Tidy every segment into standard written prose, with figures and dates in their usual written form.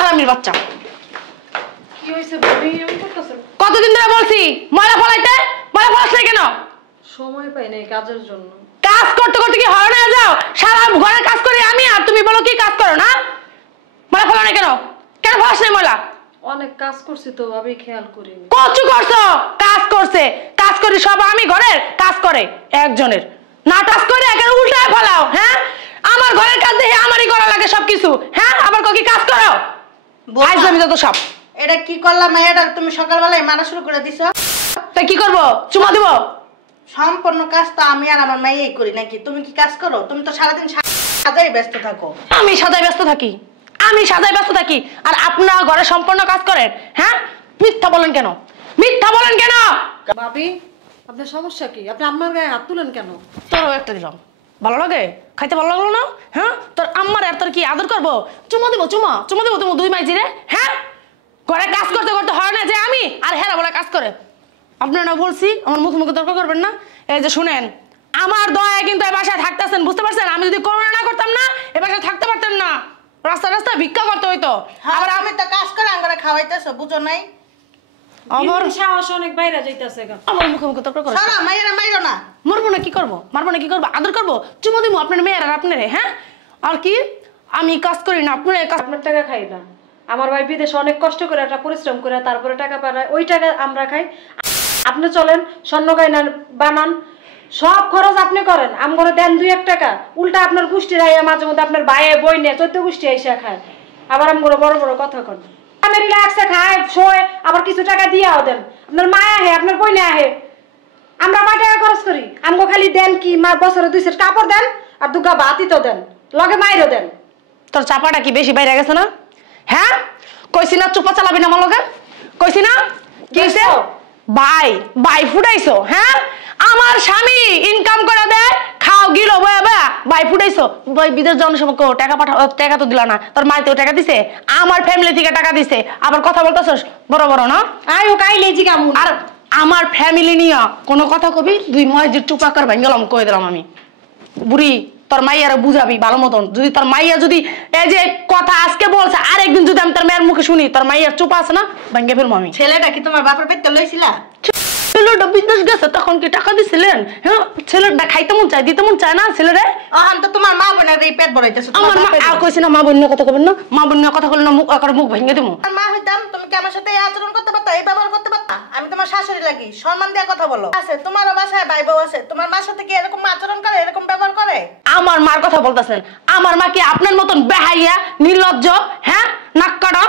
হারামির বাচ্চা। কি হইছে ভাবি এমন করতেছেন? কতদিন ধরে বলছি ময়লা ফলাইতে, ময়লা ফলাস নাই কেন? সময় পাই নাই কাজের জন্য। কাজ করতে করতে কি হরণ হয়ে যাও? সারা ঘরের কাজ করি আমি আর তুমি বলো কি কাজ করো না? ময়লা ফলা নাই কেন? কেন ফলাস নাই ময়লা? অনেক কাজ করছি তো ভাবি খেয়াল করিনি। কচু করছো? কাজ করছে, কাজ করি সব আমি ঘরের কাজ করে একজনের না, কাজ করে একের উল্টায় ফেলাও। হ্যাঁ, আমার ঘরের কাজ দেখে আমারই করা লাগে সবকিছু। হ্যাঁ, আবার কি কাজ করো? আমি যত সব এটা কি করলাম এটা তুমি সকালবেলায় মারা শুরু করে দিছো। তাই কি করবো? চুমা দিব? সম্পূর্ণ কাজ তো আমি আর আমার মাইয়াই করি নাকি? তুমি কি কাজ করো? তুমি তো সারাদিন সাজাই ব্যস্ত থাকো। আমি সাজায় ব্যস্ত থাকি, আমি সাজায় ব্যস্ত থাকি, আর আপনারা ঘরে সম্পূর্ণ কাজ করেন। হ্যাঁ, মিথ্যা বলেন কেন? মিথ্যা বলেন কেন? ভাবি আপনার সমস্যা কি? আপনি আমার গায়ে হাত তুলেন কেন? তোরও একটা দিলাম, ভালো লাগে? খাইতে ভালো লাগলো না? হ্যাঁ, তোর আম্মার আর তোর কি আদর করবো? চুমা দিব, চুমা চুমা দিব তুমি দুই মাইজি রে। হ্যাঁ, ঘরে কাজ করতে করতে হয় না যে আমি আর হেরা বলে কাজ করে? আপনারা বলছি আমার মুখে মুখে তর্ক করবেন না। এই যে শুনেন, আমার দয়া কিন্তু এই বাসায় থাকতেছেন, বুঝতে পারছেন? আমি যদি করোনা না করতাম না এ বাসায় থাকতে পারতেন না, রাস্তা রাস্তায় ভিক্ষা করতে হইতো। আবার আমি তো কাজ করে আঙ্গারে খাওয়াইতেছো, বুঝো নাই? আমার সাহস অনেক বাইরে যাইতাছে গা। আমার মুখে মুখে তর্ক করে সারা মাইরা মাইরো না। মরবো না কি করবো? মারবো না কি করবো? আদর করবো, চুমো দিব আপনার মেয়ের আর আপনারে। হ্যাঁ, আর কি আমি কাজ করি না আপনার কাজ? আপনার টাকা খাই না, আমার ভাই বিদেশে অনেক কষ্ট করে একটা পরিশ্রম করে তারপরে টাকা পাঠায়, ওই টাকা আমরা খাই। আপনি চলেন স্বর্ণ গয়না বানান, সব খরচ আপনি করেন, আমগরে দেন 2-1 টাকা। উল্টা আপনার গোষ্ঠীর আইয়া মাঝে মধ্যে আপনার ভাইয়ে বই নিয়ে 14 গোষ্ঠী আইসা খায়, আবার আমগরে বড় বড় কথা কন। আমি রিল্যাক্সে খায় শোয়, আবার কিছু টাকা দিয়াও দেন। আপনার মা আহে, আপনার বই না আহে, আমরা কয় টাকা খরচ করি? আমগো খালি দেন কি মা বছরে 2 সেট কাপড় দেন আর 2 গা ভাতই তো দেন, লগে মাইরও দেন। তোর চাপাটা কি বেশি বাইরে গেছে না? হ্যাঁ, কইছি না চুপা চালাবি না আমার লগে? কইছি না? কি হইছে? বাই বাই ফুটাইছো। হ্যাঁ, আমার স্বামী ইনকাম করে দেয়, খাও গিলো বয়া বাই ফুটাইছো। বই বিদেশ যাওয়ার সময় টাকা পাঠাও, টাকা তো দিলা না। তোর মাইতেও টাকা দিছে, আমার ফ্যামিলি থেকে টাকা দিছে, আবার কথা বলতেছস বড় বড় না? আই ও কাইলে জিগামু। আর আমার ফ্যামিলি নিয়ে কোনো কথা কবি দুই মসজিদ চুপা কর ভাঙ্গলাম কই দিলাম আমি। বুড়ি তোর মাইয়ারা বুঝাবি ভালো মতন। যদি তোর মাইয়া যদি এই যে কথা আজকে বলছে আরেকদিন যদি আমি তোর মায়ের মুখে শুনি তোর মাইয়ার চুপ আছে না, ভাঙ্গে ফেলবো আমি। ছেলেটা কি তোমার বাপের পেটে লইছিলা? ছেলেটা বিদেশ গেছে তখন কি টাকা দিছিলেন? হ্যাঁ, ছেলেটা খাইতে মন চায়, দিতে মন চায় না ছেলেরে? এখন তো তোমার মা বোনের এই পেট ভরাইতেছো। আমার মা কইছি না মা বোনের কথা কবেন না, মা বোনের কথা বললে না মুখ আকার মুখ ভেঙে দেবো। মা হইতাম তুমি কি আমার সাথে এই আচরণ করতে পারতা, এই ব্যবহার করতে পারতা? আমি তোমার শাশুড়ি লাগি, সম্মান দিয়ে কথা বলো। আছে তোমারও বাসায় ভাই বউ আছে, তোমার মার সাথে কি এরকম আচরণ করে, এরকম ব্যবহার করে? আমার মার কথা বলতেছেন? আমার মা কি আপনার মতন বেহাইয়া নির্লজ্জ? হ্যাঁ, নাক কাটা।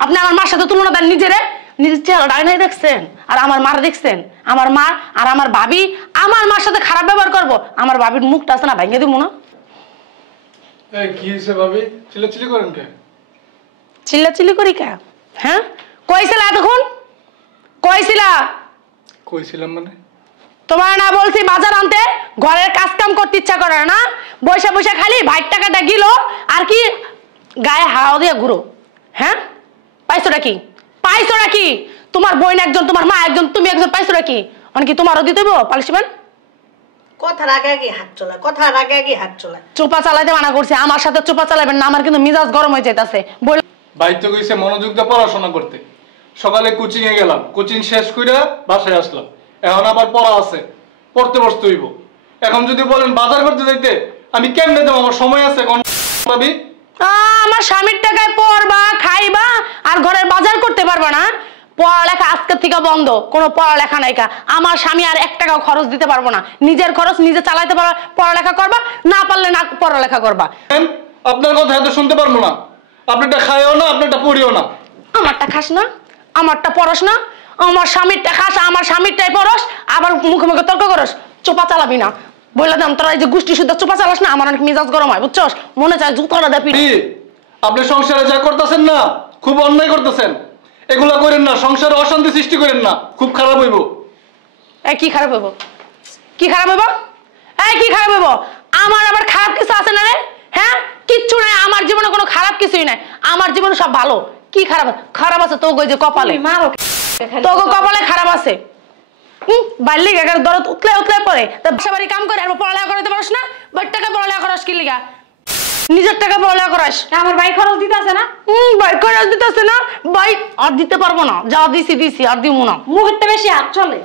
আপনি আমার মার সাথে তুলনা দেন নিজেরে, নিজের চেহারা ডাইনাই দেখছেন আর আমার মার দেখছেন? আমার মা আর আমার ভাবি আমার মার সাথে খারাপ ব্যবহার করবো, আমার ভাবির মুখটা আছে না ভেঙে দিব না। এই কি হইছে ভাবি? চিল্লাচিল্লি করেন কে? চিল্লাচিল্লি করি কে? হ্যাঁ, কইছিলা এতক্ষণ? কইছিলা? কইছিলাম মানে? তোমার না বলছি বাজার আনতে, ঘরের কাজ কাম করতে ইচ্ছা করে না, বৈশা বৈশা খালি ভাইয়ের টাকাটা গিল আর কি গায়ে হাওয়া দিয়ে ঘুরো। হ্যাঁ, পাইছোটা কি? পাইছোটা কি? তোমার বোন একজন, তোমার মা একজন, তুমি একজন, পাইছোটা কি? মানে কি তোমারও দিতে হইব পালিশমেন্ট? কথার আগে আগে হাত চলা, কথার আগে আগে হাত চলা। চোপা চালাইতে মানা করছে, আমার সাথে চোপা চালাবেন না, আমার কিন্তু মিজাজ গরম হয়ে যাইতাছে। বল ভাই তো কইছে মনোযোগ দিয়ে পড়াশোনা করতে। সকালে কোচিং এ গেলাম, কোচিং শেষ কইরা বাসায় আসলাম, এখন আবার পড়া আছে, পড়তে বসতে হইব। এখন যদি বলেন বাজার করতে যাইতে, আমি কেমনে দেব? আমার সময় আছে কোন ভাবি? আমার স্বামীর টাকায় পড়বা, খাইবা আর ঘরের বাজার করতে পারবা না? পড়ালেখা আজকের থেকে বন্ধ, কোনো পড়ালেখা নাই কা। আমার স্বামী আর 1 টাকাও খরচ দিতে পারবো না, নিজের খরচ নিজে চালাইতে পারবা, পড়ালেখা করবা, না পারলে না পড়ালেখা করবা। আপনার কথা এত শুনতে পারবো না, আপনারটা খাইও না, আপনারটা পড়িও না। আমারটা খাস না, আমারটা পড়স না, আমার স্বামীরটা খাস, আমার স্বামীরটাই পড়স, আবার মুখে মুখে তর্ক করস। চোপা চালাবি না বললে দাম, তোরা এই যে গোষ্ঠী শুদ্ধ চোপা চালাস না, আমার অনেক মেজাজ গরম হয় বুঝছস? মনে চায় জুতোটা দেপি। আপনি সংসারে যা করতেছেন না খুব অন্যায় করতেছেন, এগুলা করেন না, সংসারে অশান্তি সৃষ্টি করেন না, খুব খারাপ হইব। এই কি খারাপ হইব? কি খারাপ হইব? এই কি খারাপ হইব? আমার আবার খারাপ কিছু আছে না রে? হ্যাঁ, কিচ্ছু নাই আমার জীবনে, কোনো খারাপ কিছুই নাই আমার জীবনে, সব ভালো। কি খারাপ? খারাপ আছে তো ওই যে কপালে, তো কপালে খারাপ আছে। বাড়লি গাগার দরদ উতলে উতলে পড়ে, তা বাসা বাড়ি কাম করে আর পড়ালেখা করতে পারস না? বাট টাকা পড়ালেখা করস কি লিগা? নিজের টাকা পড়ালেখা করাস। আমার ভাই খরচ দিতে আছে না? ভাই খরচ দিতেছে না, ভাই আর দিতে পারবো না, যা দিছি আর দিব না। মুহূর্তে বেশি হাত চলে।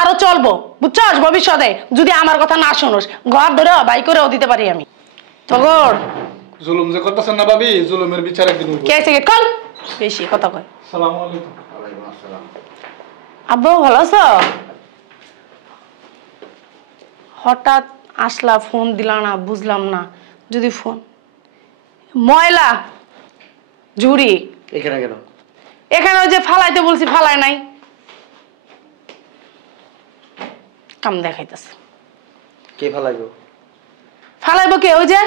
আরো চলবো বুঝছস, ভবিষ্যতে যদি আমার কথা না শুনোস ঘর ধরে বাই করেও দিতে পারি আমি। তগর জুলুম যে করতেছেন না ভাবি, জুলুমের বিচার একদিন হইব। কে সিগারেট কল, বেশি কথা কয়। আসসালামু আলাইকুম। ওয়ালাইকুম আসসালাম। আব্বু ভালো আছো? হঠাৎ আসলা, ফোন দিলা না, বুঝলাম না। যদি ফোন ময়লা ঝুড়ি এখানে কেন? এখানে ওই যে ফালাইতে বলছি ফালায় নাই, কাম দেখাইতেছে। কে ফালাইব? ফালাইবো কে? ওই যে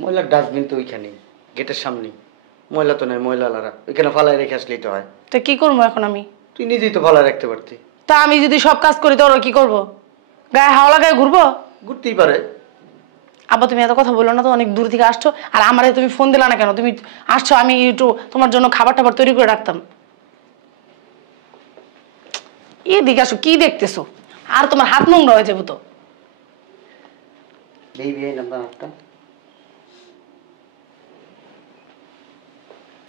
ময়লার ডাস্টবিন তো ওইখানে গেটের সামনে। ময়লা তো নাই, ময়লালারা ওইখানে ফালাই রেখে আসলেই তো হয়। তো কি করবো এখন আমি? তুই নিজেই তো ফালাই রাখতে পারতি। তা আমি যদি সব কাজ করি তো ওরা কি করবো? গায়ে হাওয়া লাগায় ঘুরবো? ঘুরতেই পারে। আব্বা তুমি এত কথা বললো না তো, অনেক দূর থেকে আসছো। আর আমারে তুমি ফোন দিলা না কেন? তুমি আসছো, আমি একটু তোমার জন্য খাবার টাবার তৈরি করে রাখতাম। এদিকে আসো, কি দেখতেছো? আর তোমার হাত নোংরা হয়ে যাবো তো। এই বিয়ে নাম্বার একটা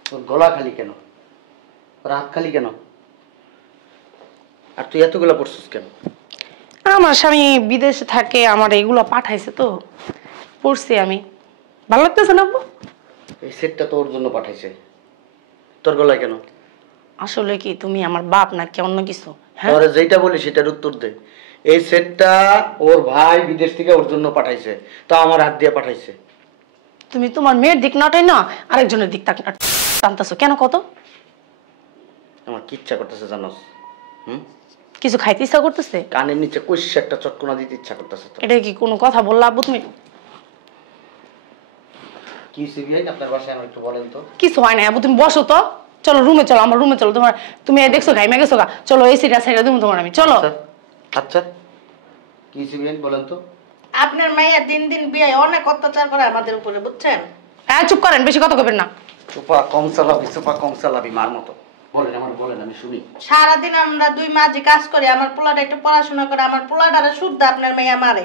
তোর গলা খালি কেন? ওর হাত খালি কেন? আর তুই এতগুলা পড়ছিস কেন? আমার স্বামী বিদেশে থাকে, আমার এগুলো পাঠাইছে তো পড়ছি আমি। ভালো লাগতেছে না আব্বু? এই সেটটা তো ওর জন্য পাঠাইছে, তোর গলায় কেন? আসলে কি তুমি আমার বাপ নাকি অন্য কিছু? হ্যাঁ, তোরে যেটা বলি সেটার উত্তর দে। এই সেটটা ওর ভাই বিদেশ থেকে ওর জন্য পাঠাইছে, তা আমার হাত দিয়ে পাঠাইছে। তুমি তোমার মেয়ের দিক নাটাই না আরেকজনের দিক টানতেছো কেন? কত আমার কি ইচ্ছা করতেছে জানোস? কিছু খাইতে ইচ্ছা করতেছে? কানের নিচে কইসে একটা চটকনা দিতে ইচ্ছা করতেছে। তো এটা কি কোনো কথা বললা আব্বু তুমি? কি সিবিআই আপনার বাসায় আমার একটু বলেন তো। কিছু হয় না আব্বু, তুমি বসো তো। চলো রুমে চলো, আমার রুমে চলো। তোমার তুমি দেখছো ঘাইমা গেছো গা, চলো এসিটা ছেড়ে দেবো তোমার আমি। চলো। আচ্ছা কি সিবিআই বলেন তো। আপনার মাইয়া দিন দিন বিয়ে অনেক অত্যাচার করে আমাদের উপরে, বুঝছেন? হ্যাঁ চুপ করেন, বেশি কথা কবেন না। চোপা কম চালাবি, চোপা কম চালাবি মার মতো। বলেন আমার, বলেন আমি শুনি। সারাদিন আমরা দুই মাঝি কাজ করি, আমার পোলাটা একটু পড়াশোনা করে, আমার পোলাটারে শুদ্ধ আপনার মেয়া মারে।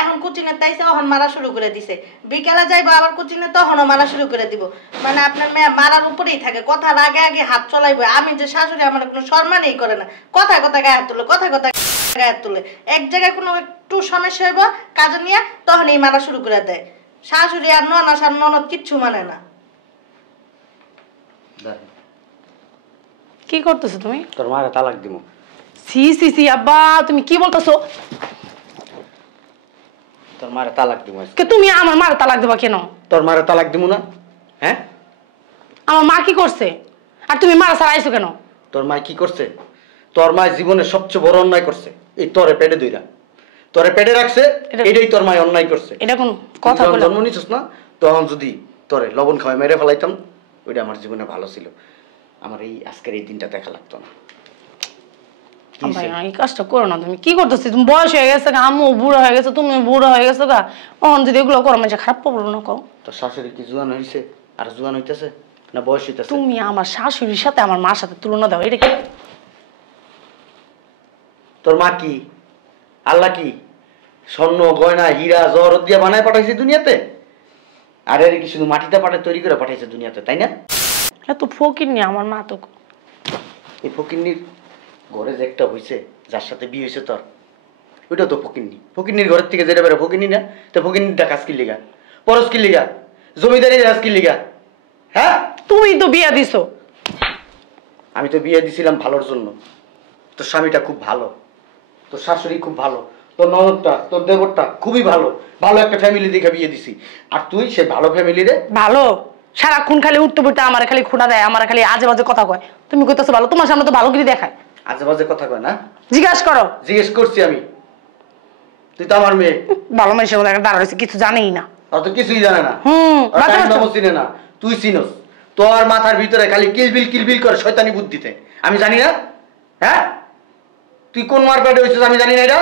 এখন কোচিংয়ে তাইছে, তখন মারা শুরু করে দিছে। বিকেলে যাইবো আবার কোচিংয়ে, তখনও মারা শুরু করে দিব। মানে আপনার মেয়া মারার উপরেই থাকে, কথার আগে আগে হাত চলাইবো। আমি যে শাশুড়ি, আমার কোনো সম্মানই করে না। কথা কথা গায়ে হাত তুলে, কথা কথা গায়ে হাত তুলে। এক জায়গায় কোনো একটু সমস্যা হইব কাজে নিয়ে, তখনই মারা শুরু করে দেয়। শাশুড়ি আর ননাস আর ননদ কিচ্ছু মানে না। কি করতেছো তুমি? তোর মারে তালাক দিব। সি সি সি আব্বা, তুমি কি বলতেছো? তোর মারে তালাক দিব। তুমি আমার মার তালাক দেবা কেন? তোর মারে তালাক দিব না? হ্যাঁ, আমার মা কি করছে আর তুমি মারা ছাড়া আইছো কেন? তোর মা কি করছে? তোর মা জীবনের সবচেয়ে বড় অন্যায় করছে। এই তোরে পেটে দইরা, তোরে পেটে রাখছে, এটাই তোর মা অন্যায় করছে। এটা কোন কথা বলে? জন্ম নিছিস না, তখন যদি তোরে লবণ খাওয়াই মেরে ফেলাইতাম, ওইটা আমার জীবনে ভালো ছিল। আমার এই আজকের এই দিনটা দেখা লাগতো না। ভাই এই কাজটা করো না। তুমি কি করতেছি? তুমি বয়স হয়ে গেছে গা, আম্মু বুড়ো হয়ে গেছে, তুমি বুড়ো হয়ে গেছো গা। অহন যদি এগুলো করো মানে খারাপ পাবো না? কও তোর শাশুড়ি কি জোয়ান হয়েছে আর জোয়ান হইতেছে না বয়স হইতেছে? তুমি আমার শাশুড়ির সাথে আমার মার সাথে তুলনা দাও, এটা কি? তোর মা কি আল্লাহ কি স্বর্ণ গয়না হীরা জহরত দিয়ে বানায় পাঠাইছে দুনিয়াতে? আর এর কি শুধু মাটিতে পাঠায় তৈরি করে পাঠাইছে দুনিয়াতে, তাই না? এত ফকির নি আমার মা তো। এই ফকিন্নির ঘরে যে একটা হয়েছে, যার সাথে বিয়ে হয়েছে তোর, ওইটা তো ফকিন্নি। ফকিন্নির ঘরের থেকে যেটা বেরো ফকিন্নি না? তো ফকিন্নিটা কাজ কি লিগা, পরশ কি লিগা, জমিদারি কাজ কি লিগা? হ্যাঁ, তুমি তো বিয়া দিছো। আমি তো বিয়ে দিছিলাম ভালোর জন্য। তোর স্বামীটা খুব ভালো, তোর শাশুড়ি খুব ভালো, তোর ননদটা তোর দেবরটা খুবই ভালো, ভালো একটা ফ্যামিলি দেখে বিয়ে দিছি। আর তুই সেই ভালো ফ্যামিলিরে ভালো সারাক্ষণ খালি উঠতে পড়তে আমার খালি খোঁড়া দেয়, আমার খালি আজে বাজে কথা কয়। তুমি কইতেছো ভালো, তোমার সামনে তো ভালো করে দেখায়। আজে বাজে কথা কয় না? জিজ্ঞাসা করো। জিজ্ঞেস করছি আমি, তুই তো আমার মেয়ে। ভালো মানুষের মধ্যে একটা দাঁড়া রয়েছে, কিছু জানেই না। আর তো কিছুই জানে না। বাচ্চা টাইম বাচ্চা। বাবু চিনে না, তুই চিনস। তোর মাথার ভিতরে খালি কিলবিল করে শয়তানি বুদ্ধিতে। আমি জানি না? হ্যাঁ, তুই কোন মার পেটে হয়েছিস আমি জানি না। এটা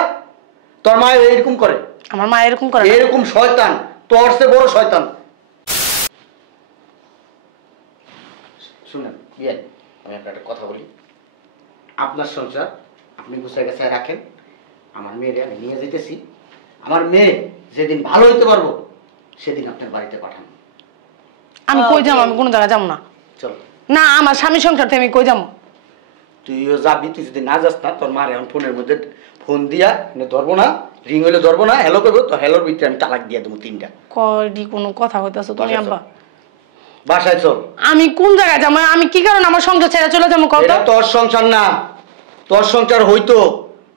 তোর মা এরকম করে? আমার মা এরকম করে না। এরকম শয়তান, তোর চেয়ে বড় শয়তান। শুনেন বিয়ান, আমি আপনার একটা কথা বলি। আপনার সংসার আপনি গুছাই গেছে রাখেন, আমার মেয়েরে আমি নিয়ে যেতেছি। আমার মেয়ে যেদিন ভালো হইতে পারবো সেদিন আপনার বাড়িতে পাঠান। আমি কই যাবো? আমি কোনো জায়গায় যাবো না। চল। না, আমার স্বামী সংসার থেকে আমি কই যাবো? তুইও যাবি, তুই যদি না যাস না তোর মার এখন ফোনের মধ্যে ফোন দিয়া ধরবো না, রিং হইলে ধরবো না, হ্যালো করবো, তো হ্যালোর ভিতরে আমি তালাক দিয়ে দেবো 3টা। কয়ডি কোনো কথা হইতাছো তুমি বাসায় চল। আব্বা? বাসায় চল। আমি কোন জায়গায় যাবো? আমি কি কারণে আমার সংসার ছেড়ে চলে যাবো কত? এটা তোর সংসার না। তোর সংসার হইতো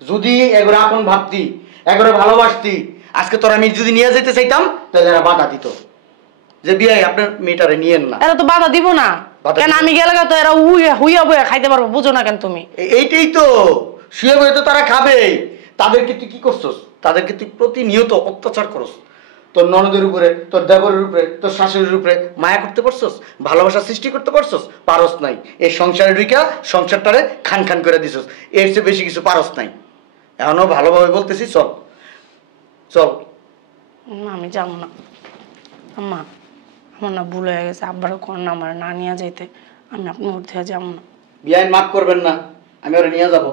যদি এগুলো আপন ভাবতি, এগুলো ভালোবাসতি, আজকে তোর আমি যদি নিয়ে যেতে চাইতাম তাহলে এরা বাধা দিত যে বিয়ে আপনার মেয়েটারে নিয়েন না। এরা তো বাধা দিব না। বাধা কেন? দিব আমি গেলে তো এরা হুইয়া বইয়া খাইতে পারবো, বুঝো না কেন তুমি? এইটাই তো, শুয়ে বয়ে তো তারা খাবে। তাদেরকে তুই কি করছস? তাদেরকে তুই প্রতিনিয়ত অত্যাচার করস। তোর ননদের উপরে, তোর দেবরের উপরে, তোর শাশুড়ির উপরে মায়া করতে পারছস? ভালোবাসা সৃষ্টি করতে পারছস? পারস নাই। এই সংসারে ঢুইকা সংসারটারে খান খান করে দিছস। এর চেয়ে বেশি কিছু পারস নাই। এখনো ভালোভাবে বলতেছি, চল চল। না, আমি যাবো না। আম্মা, আমার না ভুল হয়ে গেছে। আব্বারও কোন না আমার না নিয়ে যাইতে। আমি আপনার মধ্যে যাবো না। বিয়াইন মাফ করবেন না, আমি ওরা নিয়ে যাব।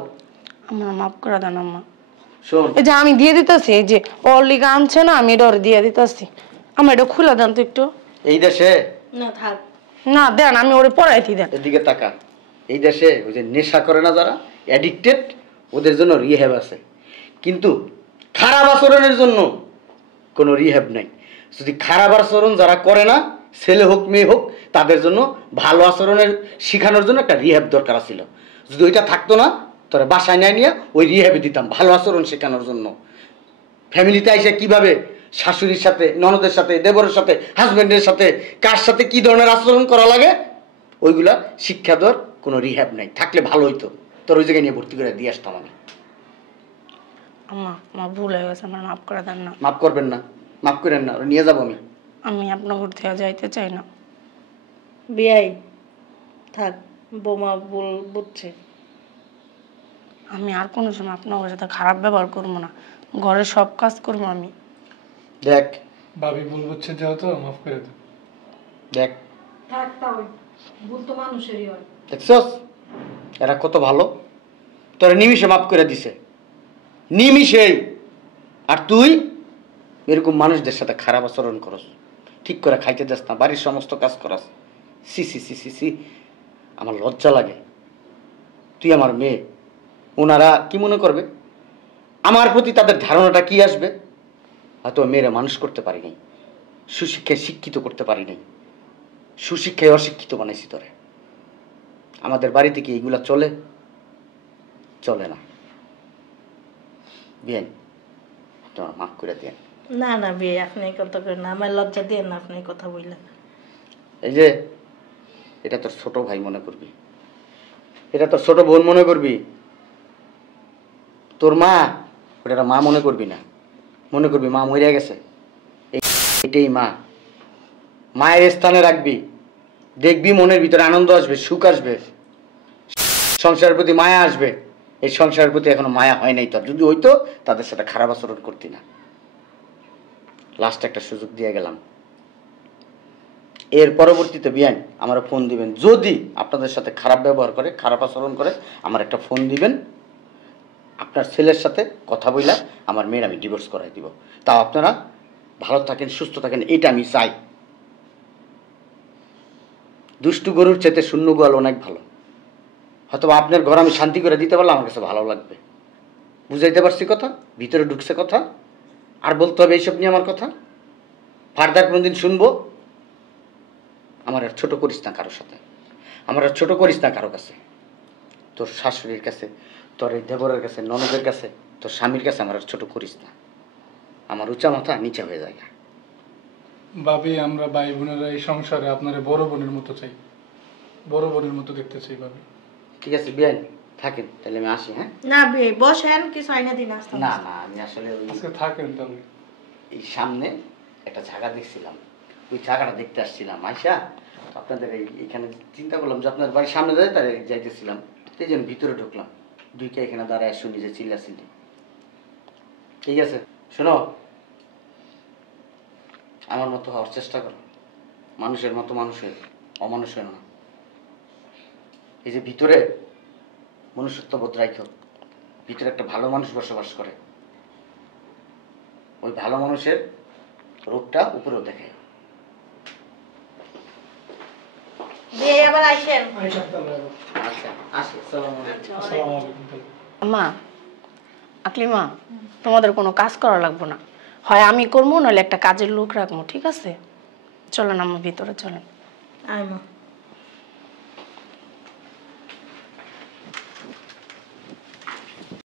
আমার মাফ করে দেন আম্মা। শোন, এই যে আমি দিয়ে দিতেছি, এই যে অলিগা আনছে না, আমি এটা ওর দিয়ে দিতেছি। আমার এটা খুলে দেন তো একটু। এই দেশে না থাক। না দেন, আমি ওরে পড়াইছি দেন। এদিকে তাকা। এই দেশে ওই যে নেশা করে না যারা অ্যাডিক্টেড, ওদের জন্য রিহ্যাব আছে, কিন্তু খারাপ আচরণের জন্য কোনো রিহ্যাব নাই। যদি খারাপ আচরণ যারা করে না, ছেলে হোক মেয়ে হোক, তাদের জন্য ভালো আচরণের শেখানোর জন্য একটা রিহ্যাব দরকার ছিল। যদি ওইটা থাকতো না, তোরা বাসায় নিয়ে ওই রিহ্যাবে দিতাম ভালো আচরণ শেখানোর জন্য। ফ্যামিলিতে এসে কিভাবে শাশুড়ির সাথে, ননদের সাথে, দেবরের সাথে, হাজব্যান্ডের সাথে, কার সাথে কি ধরনের আচরণ করা লাগে, ওইগুলা শিক্ষা দেওয়ার কোনো রিহ্যাব নাই। থাকলে ভালো হইতো, তোর ওই জায়গায় নিয়ে ভর্তি করে দিয়ে আসতাম আমি। আম্মা, আমার ভুল হয়ে গেছে, আমার মাফ করে দেন না। মাফ করবেন না, মাফ করেন না, ওরা নিয়ে যাবো আমি। আমি আপনার ঘর থেকে যাইতে চাই না। বিয়াই থাক, বোমা বুঝছে। আমি আর কোনো সময় আপনার সাথে খারাপ ব্যবহার করবো না। ঘরের সব কাজ করবো আমি। দেখ ভাবি ভুল বুঝছে যেহেতু মাফ করে দেব। দেখ, থাক তাও, ভুল তো মানুষেরই হয়। দেখছস এরা কত ভালো, তোরা নিমিষে মাফ করে দিছে, নিমিষেই। আর তুই এরকম মানুষদের সাথে খারাপ আচরণ করস, ঠিক করে খাইতে যাস না, বাড়ির সমস্ত কাজ করাস। সি সি সি সি সি, আমার লজ্জা লাগে। তুই আমার মেয়ে, ওনারা কি মনে করবে? আমার প্রতি তাদের ধারণাটা কি আসবে? হয়তো মেয়েরা মানুষ করতে পারি নাই, সুশিক্ষায় শিক্ষিত করতে পারি নাই, সুশিক্ষায় অশিক্ষিত বানাইছি তোরে। আমাদের বাড়িতে কি এইগুলা চলে? চলে না। বিয়ান, তোমার মাফ করে দেন। না না বিয়ে, আপনি এই কথা করেন না, আমার লজ্জা দিয়ে না আপনি এই কথা বললেন। এই যে এটা তোর ছোট ভাই মনে করবি, এটা তোর ছোট বোন মনে করবি, তোর মা ওটা মা মনে করবি না, মনে করবি মা মরে গেছে। এটাই মা, মায়ের স্থানে রাখবি, দেখবি মনের ভিতরে আনন্দ আসবে, সুখ আসবে, সংসারের প্রতি মায়া আসবে। এই সংসারের প্রতি এখনো মায়া হয় নাই তোর। যদি হইতো তাদের সাথে খারাপ আচরণ করতি না। লাস্ট একটা সুযোগ দিয়ে গেলাম, এর পরবর্তীতে বিয়ান আমার ফোন দিবেন। যদি আপনাদের সাথে খারাপ ব্যবহার করে, খারাপ আচরণ করে, আমার একটা ফোন দিবেন। আপনার ছেলের সাথে কথা বইলা আমার মেয়ের আমি ডিভোর্স করাই দিব। তাও আপনারা ভালো থাকেন, সুস্থ থাকেন, এটা আমি চাই। দুষ্টু গরুর চেতে শূন্য গোয়াল অনেক ভালো। হয়তো আপনার ঘর আমি শান্তি করে দিতে পারলে আমার কাছে ভালো লাগবে। বুঝাইতে পারছি কথা? ভিতরে ঢুকছে কথা? আর বলতে হবে এইসব নিয়ে আমার কথা? ফার্দার কোনদিন শুনবো? আমার আর ছোট করিস না কারোর সাথে, আমার আর ছোট করিস না কারো কাছে। তোর শাশুড়ির কাছে, তোর এই দেবরের কাছে, ননদের কাছে, তোর স্বামীর কাছে আমার আর ছোট করিস না। আমার উঁচা মাথা নিচে হয়ে যায়। ভাবি, আমরা ভাই বোনেরা এই সংসারে আপনার বড় বোনের মতো চাই, বড় বোনের মতো দেখতে চাই ভাবি। ঠিক আছে বিয়ান, থাকেন তাহলে আমি আসি। হ্যাঁ না বিয়ে, বসেন, কিছু আইনা দিন আসতে। না না, আমি আসলে ওই আজকে থাকেন তাহলে। এই সামনে একটা জায়গা দেখছিলাম, ওই জায়গাটা দেখতে আসছিলাম। আয়সা আপনাদের এখানে চিন্তা করলাম যে আপনার বাড়ির সামনে যায়, তাই যাইতেছিলাম, এই জন্য ভিতরে ঢুকলাম। ঢুকে এখানে দাঁড়ায় শুনি যে চিল্লাচিল্লি। ঠিক আছে শোনো, আমার মতো হওয়ার চেষ্টা করো, মানুষের মতো মানুষের, অমানুষের না। এই যে ভিতরে মনুষ্যত্ববোধ রাখো, ভিতরে একটা ভালো মানুষ বসবাস করে, ওই ভালো মানুষের রূপটা উপরেও দেখে। দিয়ে আবার আইসেন। আচ্ছা আসো, আসসালামু আলাইকুম। মা আকলিমা তোমাদের কোনো কাজ করা লাগবে না, হয় আমি করবো নইলে একটা কাজের লোক রাখবো, ঠিক আছে? চলেন আমার ভিতরে চলেন। আয় মা।